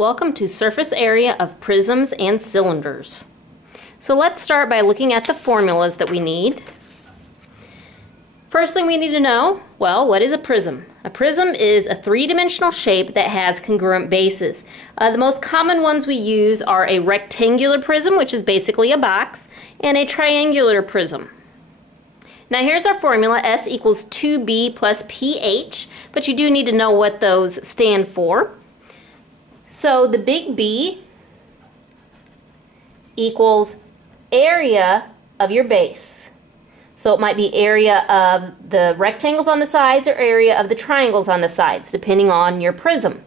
Welcome to surface area of prisms and cylinders. So let's start by looking at the formulas that we need. First thing we need to know, well, what is a prism? A prism is a three-dimensional shape that has congruent bases. The most common ones we use are a rectangular prism, which is basically a box, and a triangular prism. Now here's our formula, S equals 2B plus PH, but you do need to know what those stand for. So the big B equals area of your base. So it might be area of the rectangles on the sides or area of the triangles on the sides, depending on your prism.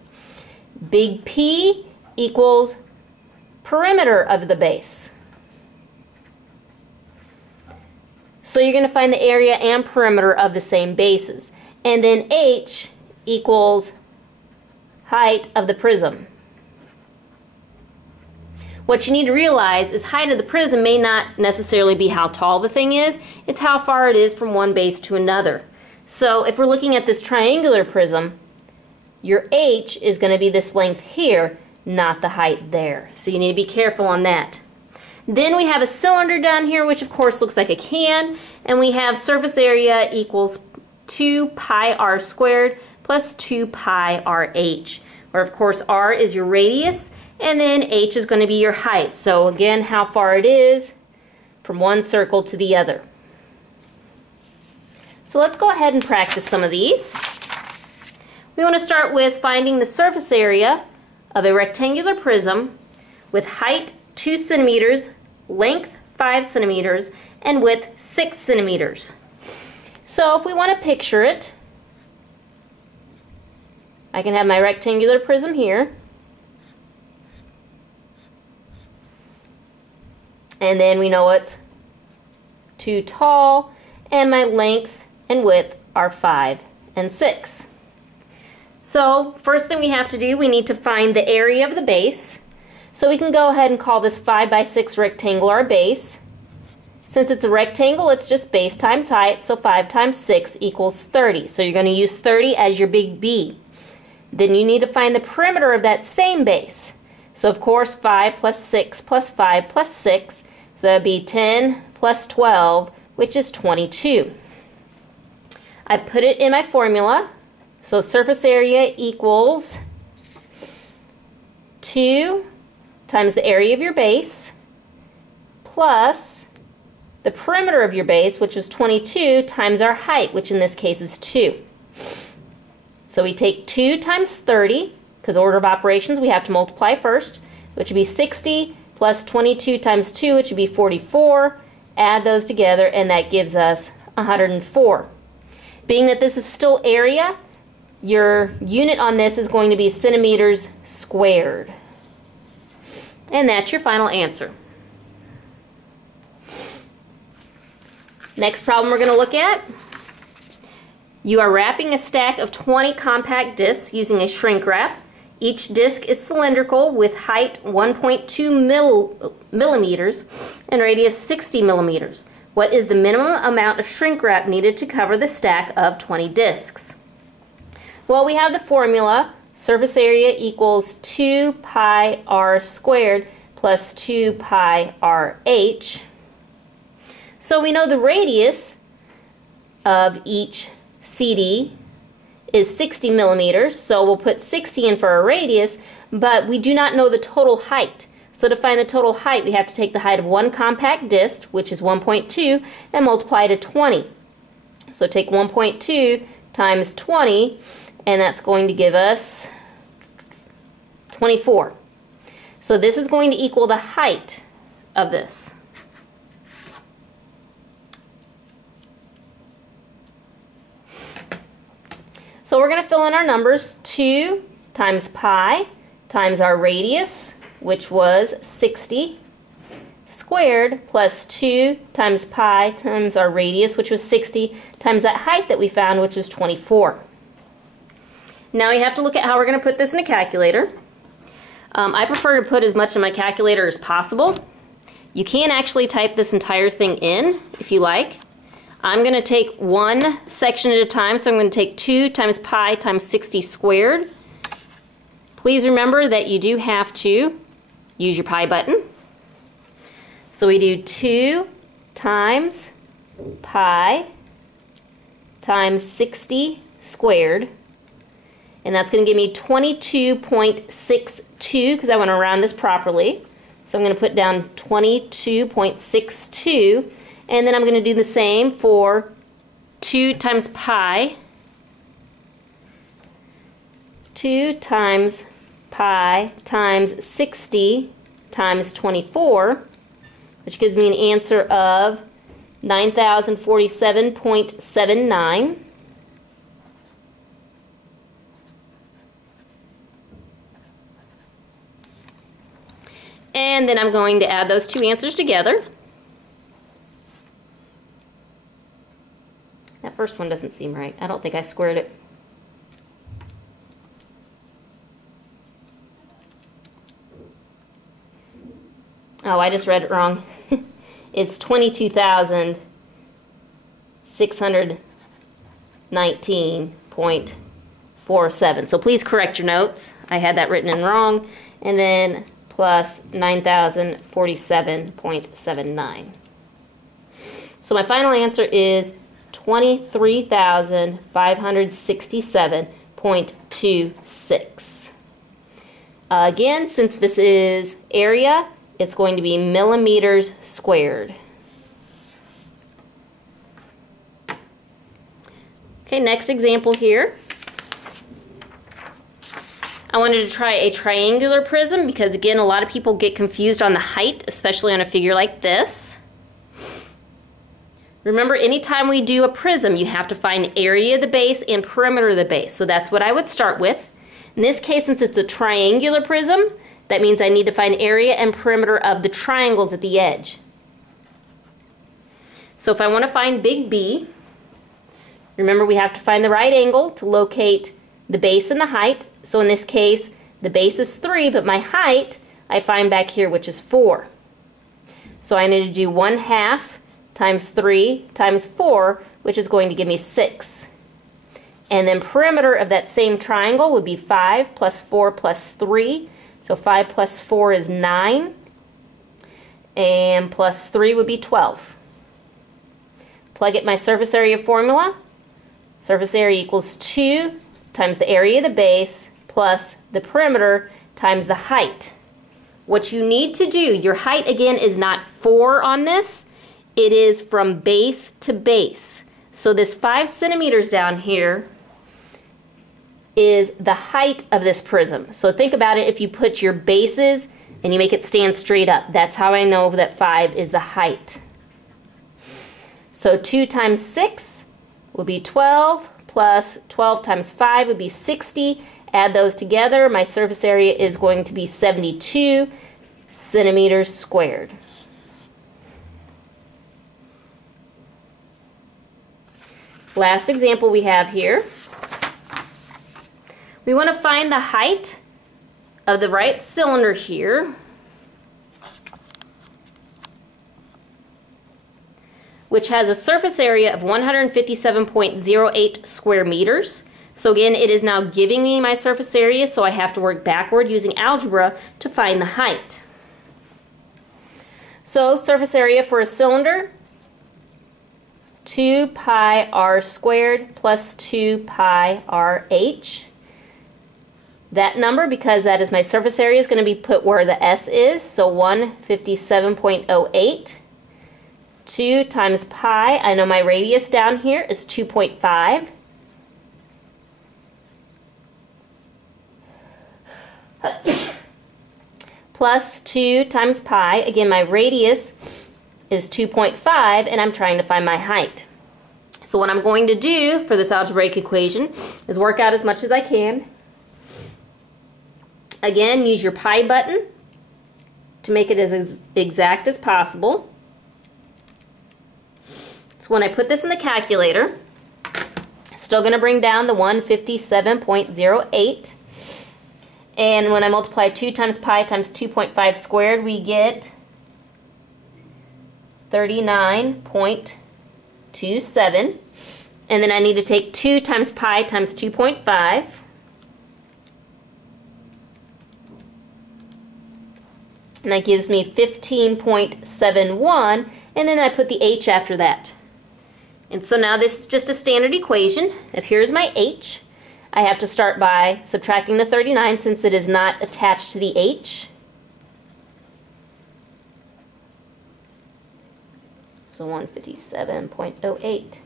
Big P equals perimeter of the base. So you're going to find the area and perimeter of the same bases. And then H equals height of the prism. What you need to realize is height of the prism may not necessarily be how tall the thing is, it's how far it is from one base to another. So if we're looking at this triangular prism, your H is going to be this length here, not the height there. So you need to be careful on that. Then we have a cylinder down here, which of course looks like a can, and we have surface area equals 2 pi r squared plus 2 pi rh, where of course r is your radius, and then h is going to be your height. So again, how far it is from one circle to the other. So let's go ahead and practice some of these. We want to start with finding the surface area of a rectangular prism with height 2 centimeters, length 5 centimeters, and width 6 centimeters. So if we want to picture it, I can have my rectangular prism here. And then we know it's too tall, and my length and width are 5 and 6. So first thing we have to do, we need to find the area of the base. So we can go ahead and call this 5 by 6 rectangle our base. Since it's a rectangle, it's just base times height, so 5 times 6 equals 30. So you're going to use 30 as your big B. Then you need to find the perimeter of that same base. So of course 5 plus 6 plus 5 plus 6, so that would be 10 plus 12, which is 22. I put it in my formula, so surface area equals 2 times the area of your base plus the perimeter of your base, which is 22, times our height, which in this case is 2. So we take 2 times 30, because order of operations we have to multiply first, which would be 60 plus 22 times 2, which would be 44. Add those together and that gives us 104. Being that this is still area, your unit on this is going to be centimeters squared. And that's your final answer. Next problem we're going to look at. You are wrapping a stack of 20 compact discs using a shrink wrap. Each disc is cylindrical with height 1.2 millimeters and radius 60 millimeters. What is the minimum amount of shrink wrap needed to cover the stack of 20 discs? Well, we have the formula. Surface area equals 2 pi r squared plus 2 pi rh. So we know the radius of each CD is 60 millimeters, so we'll put 60 in for our radius, but we do not know the total height. So to find the total height, we have to take the height of one compact disc, which is 1.2, and multiply to 20. So take 1.2 times 20, and that's going to give us 24. So this is going to equal the height of this. So we're going to fill in our numbers. 2 times pi times our radius, which was 60, squared, plus 2 times pi times our radius, which was 60, times that height that we found, which was 24. Now we have to look at how we're going to put this in a calculator. I prefer to put as much in my calculator as possible. You can actually type this entire thing in if you like. I'm going to take one section at a time, so I'm going to take 2 times pi times 60 squared Please remember that you do have to use your pi button. So we do 2 times pi times 60 squared. And that's going to give me 22.62 because I want to round this properly. So I'm going to put down 22.62. And then I'm going to do the same for 2 times pi. 2 times pi times 60 times 24, which gives me an answer of 9,047.79. And then I'm going to add those two answers together. That first one doesn't seem right. I don't think I squared it. Oh, I just read it wrong. It's 22,619.47. So please correct your notes. I had that written in wrong. And then plus 9,047.79. So my final answer is 23,567.26. Again, since this is area, it's going to be millimeters squared. Okay, next example here. I wanted to try a triangular prism because, again, a lot of people get confused on the height, especially on a figure like this. Remember, anytime we do a prism, you have to find area of the base and perimeter of the base. So that's what I would start with. In this case, since it's a triangular prism, that means I need to find area and perimeter of the triangles at the edge. So if I want to find big B, remember we have to find the right angle to locate the base and the height. So in this case, the base is 3, but my height I find back here, which is 4. So I need to do 1/2 times 3 times 4, which is going to give me 6. And then perimeter of that same triangle would be 5 plus 4 plus 3. So 5 plus 4 is 9. And plus 3 would be 12. Plug in my surface area formula. Surface area equals 2 times the area of the base plus the perimeter times the height. What you need to do, your height again is not 4 on this. It is from base to base. So this 5 centimeters down here is the height of this prism. So think about it, if you put your bases and you make it stand straight up, that's how I know that 5 is the height. So 2 times 6 will be 12, plus 12 times 5 would be 60. Add those together, my surface area is going to be 72 centimeters squared. Last example we have here. We want to find the height of the right cylinder here, which has a surface area of 157.08 square meters. So again, it is now giving me my surface area, so I have to work backward using algebra to find the height. So surface area for a cylinder, 2 pi r squared plus 2 pi rh. That number, because that is my surface area, is going to be put where the S is, so 157.08. 2 times pi, I know my radius down here is 2.5. Plus 2 times pi, again my radius is 2.5, and I'm trying to find my height. So what I'm going to do for this algebraic equation is work out as much as I can. Again, use your pi button to make it as exact as possible. So when I put this in the calculator, still going to bring down the 157.08. And when I multiply 2 times pi times 2.5 squared, we get 39.27. And then I need to take 2 times pi times 2.5. And that gives me 15.71, and then I put the h after that. And so now this is just a standard equation. If here's my h, I have to start by subtracting the 39 since it is not attached to the h. So 157.08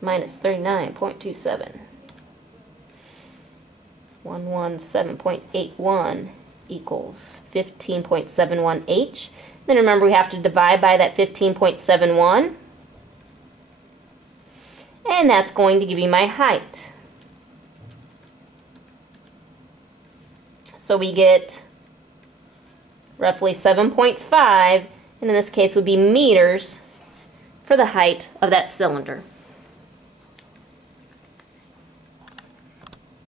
minus 39.27. 117.81 equals 15.71h. Then remember we have to divide by that 15.71. And that's going to give you my height. So we get roughly 7.5, and in this case would be meters for the height of that cylinder.